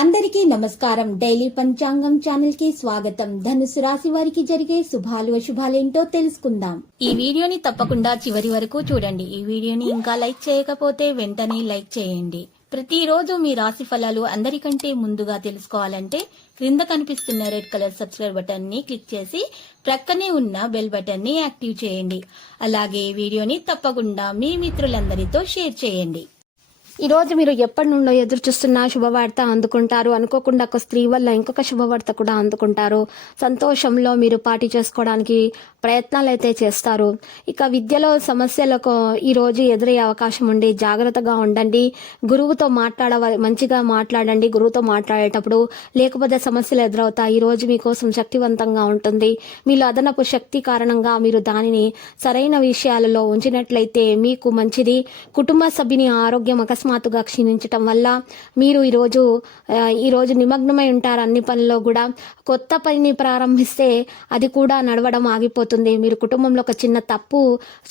అందరికీ నమస్కారం. డైలీ పంచాంగం ఛానల్ కి స్వాగతం. ధనుసు రాశి వారికి జరిగే శుభాలు అశుభాలేంటో తెలుసుకుందాం. ఈ వీడియోని తప్పకుండా చివరి వరకు చూడండి. ఈ వీడియోని ఇంకా లైక్ చేయకపోతే వెంటనే లైక్ చేయండి. ప్రతిరోజు మీ రాశి ఫలాలు అందరికంటే ముందుగా తెలుసుకోవాలంటే క్రింద కనిపిస్తున్న రెడ్ కలర్ సబ్స్క్రైబ్ బటన్ ని క్లిక్ చేసి ప్రక్కనే ఉన్న బెల్ బటన్ ని యాక్టివ్ చేయండి. అలాగే వీడియోని తప్పకుండా మీ మిత్రులందరితో షేర్ చేయండి. ఈ రోజు మీరు ఎప్పటి నుండో ఎదురు చూస్తున్న శుభవార్త అందుకుంటారు. అనుకోకుండా ఒక స్త్రీ వల్ల ఇంకొక శుభవార్త కూడా అందుకుంటారు. సంతోషంలో మీరు పార్టీ చేసుకోవడానికి ప్రయత్నాలు అయితే చేస్తారు. ఇక విద్యలో సమస్యలకు ఈ రోజు ఎదురయ్యే అవకాశం ఉండి జాగ్రత్తగా ఉండండి. గురువుతో మంచిగా మాట్లాడండి. గురువుతో మాట్లాడేటప్పుడు లేకపోతే సమస్యలు ఎదురవుతాయి. ఈ రోజు మీకోసం శక్తివంతంగా ఉంటుంది. మీలో అదనపు శక్తి కారణంగా మీరు దానిని సరైన విషయాలలో ఉంచినట్లయితే మీకు మంచిది. కుటుంబ సభ్యుని ఆరోగ్యం అకస్మాత్తుగా క్షీణించటం వల్ల మీరు ఈరోజు నిమగ్నమై ఉంటారు. అన్ని పనుల్లో కూడా కొత్త పనిని ప్రారంభిస్తే అది కూడా నడవడం ఆగిపోతుంది. మీరు కుటుంబంలో ఒక చిన్న తప్పు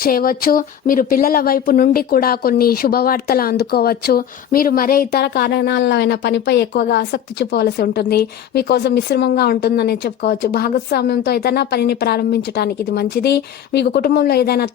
చేయవచ్చు. మీరు పిల్లల వైపు నుండి కూడా కొన్ని శుభవార్తలు అందుకోవచ్చు. మీరు మరే ఇతర కారణాలైన పనిపై ఎక్కువగా ఆసక్తి చూపవలసి ఉంటుంది. మీకోసం మిశ్రమంగా ఉంటుందని చెప్పుకోవచ్చు. భాగస్వామ్యంతో ఏదైనా పనిని ప్రారంభించడానికి ఇది మంచిది. మీకు కుటుంబంలో ఏదైనా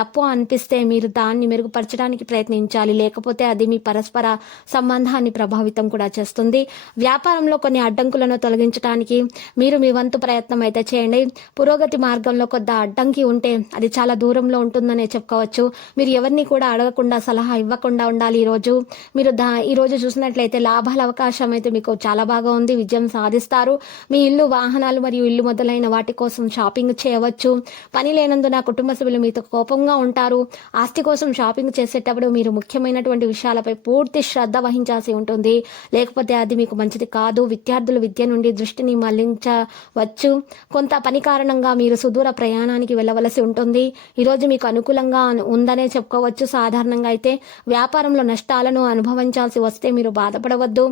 తప్పు అనిపిస్తే మీరు దాన్ని మెరుగుపరచడానికి ప్రయత్నించాలి. లేకపోతే అది మీ పరస్పర సంబంధాన్ని ప్రభావితం కూడా చేస్తుంది. వ్యాపారంలో కొన్ని అడ్డంకులను తొలగించడానికి మీరు మీ వంతు ప్రయత్నం అయితే చేయండి. పురోగతి మార్గంలో కొద్ది అడ్డంకి ఉంటే అది చాలా దూరంలో ఉంటుందనే చెప్పుకోవచ్చు. మీరు ఎవరిని కూడా అడగకుండా సలహా ఇవ్వకుండా ఉండాలి. ఈ రోజు చూసినట్లయితే లాభాల అవకాశం అయితే మీకు చాలా బాగా ఉంది. విజయం సాధిస్తారు. మీ ఇల్లు, వాహనాలు మరియు ఇల్లు మొదలైన వాటి కోసం షాపింగ్ చేయవచ్చు. పని లేనందున కుటుంబ సభ్యులు మీతో కోపంగా ఉంటారు. ఆస్తి కోసం షాపింగ్ చేసేటప్పుడు మీరు ముఖ్యమైనటువంటి విషయాలపై పూర్తి శ్రద్ధ వహించాల్సి ఉంటుంది. లేకపోతే అది మీకు మంచిది కాదు. విద్యార్థులు విద్య నుండి దృష్టిని మళ్లించవచ్చు. కొంత పని కారణంగా మీరు సుదూర ప్రయాణానికి వెళ్ళవలసి ఉంటుంది. ఈరోజు మీకు అనుకూలంగా ఉందనే చెప్పుకోవచ్చు. సాధారణంగా అయితే వ్యాపారంలో నష్టాలను అనుభవించాల్సి వస్తే మీరు బాధపడవద్దు.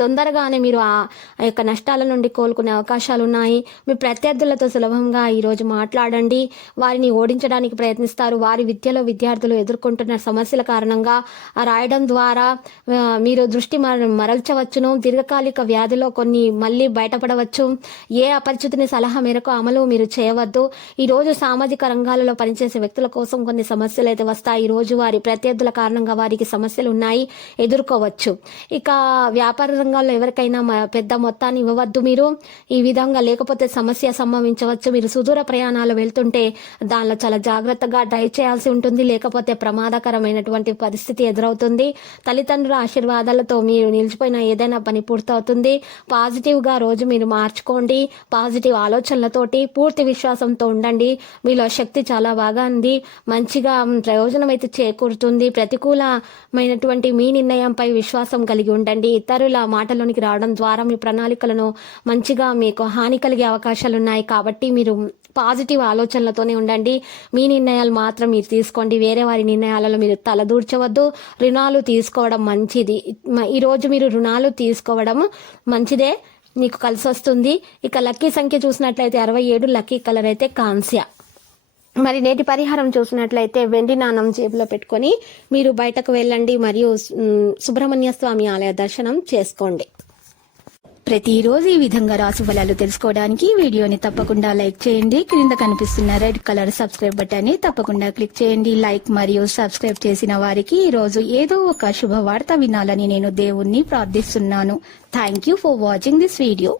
తొందరగానే మీరు ఆ యొక్క నష్టాల నుండి కోలుకునే అవకాశాలు ఉన్నాయి. మీ ప్రత్యర్థులతో సులభంగా ఈరోజు మాట్లాడండి. వారిని ఓడించడానికి ప్రయత్నిస్తారు. వారి విద్యలో విద్యార్థులు ఎదుర్కొంటున్న సమస్యల కారణంగా రాయడం ద్వారా మీరు దృష్టి మరల్చవచ్చును. దీర్ఘకాలిక వ్యాధిలో కొన్ని మళ్ళీ బయటపడవచ్చు. ఏ అపరిచితుని సలహా మేరకు అమలు మీరు చేయవద్దు. ఈరోజు సామాజిక రంగాలలో పనిచేసే వ్యక్తుల కోసం కొన్ని సమస్యలు అయితే వస్తాయి. ఈరోజు వారి ప్రత్యర్థుల కారణంగా వారికి సమస్యలు ఉన్నాయి, ఎదుర్కోవచ్చు. ఇక వ్యాపార రంగాల్లో ఎవరికైనా పెద్ద మొత్తాన్ని ఇవ్వవద్దు మీరు ఈ విధంగా, లేకపోతే సమస్య సంభవించవచ్చు. మీరు సుదూర ప్రయాణాలు వెళ్తుంటే దానిలో చాలా జాగ్రత్తగా డ్రైవ్ చేయాల్సి ఉంటుంది. లేకపోతే ప్రమాదకరమైనటువంటి పరిస్థితి ఎదురవుతుంది. తల్లిదండ్రుల ఆశీర్వాదాలతో మీరు నిలిచిపోయిన ఏదైనా పని పూర్తవుతుంది. పాజిటివ్గా రోజు మీరు మార్చుకోండి. పాజిటివ్ ఆలోచనలతోటి పూర్తి విశ్వాసంతో ఉండండి. మీలో శక్తి చాలా బాగా ఉంది. మంచిగా ప్రయోజనం అయితే చేకూరుతుంది. ప్రతికూలమైనటువంటి మీ నిర్ణయంపై విశ్వాసం కలిగి ఉండండి. ఇతరుల మాటలోనికి రావడం ద్వారా మీ ప్రణాళికలను మంచిగా మీకు హాని కలిగే అవకాశాలు ఉన్నాయి. కాబట్టి మీరు పాజిటివ్ ఆలోచనలతోనే ఉండండి. మీ నిర్ణయాలు మాత్రం మీరు తీసుకోండి. వేరే వారి నిర్ణయాలలో మీరు తలదూర్చవద్దు. రుణాలు తీసుకోవడం మంచిది. ఈరోజు మీరు రుణాలు తీసుకోవడం మంచిదే, మీకు కలిసి వస్తుంది. ఇక లక్కీ సంఖ్య చూసినట్లయితే 67, లక్కీ కలర్ అయితే కాంస్య. మరి నేటి పరిహారం చూసినట్లయితే వెండి నాణం జేబులో పెట్టుకొని మీరు బయటకు వెళ్ళండి మరియు సుబ్రహ్మణ్య స్వామి ఆలయ దర్శనం చేసుకోండి. ప్రతిరోజు ఈ విధంగా రాశి ఫలాలు తెలుసుకోవడానికి వీడియోని తప్పకుండా లైక్ చేయండి. క్రింద కనిపిస్తున్న రెడ్ కలర్ సబ్స్క్రైబ్ బటన్ ని తప్పకుండా క్లిక్ చేయండి. లైక్ మరియు సబ్స్క్రైబ్ చేసిన వారికి ఈ రోజు ఏదో ఒక శుభవార్త వినాలని నేను దేవుణ్ణి ప్రార్థిస్తున్నాను. Thank you for watching this video.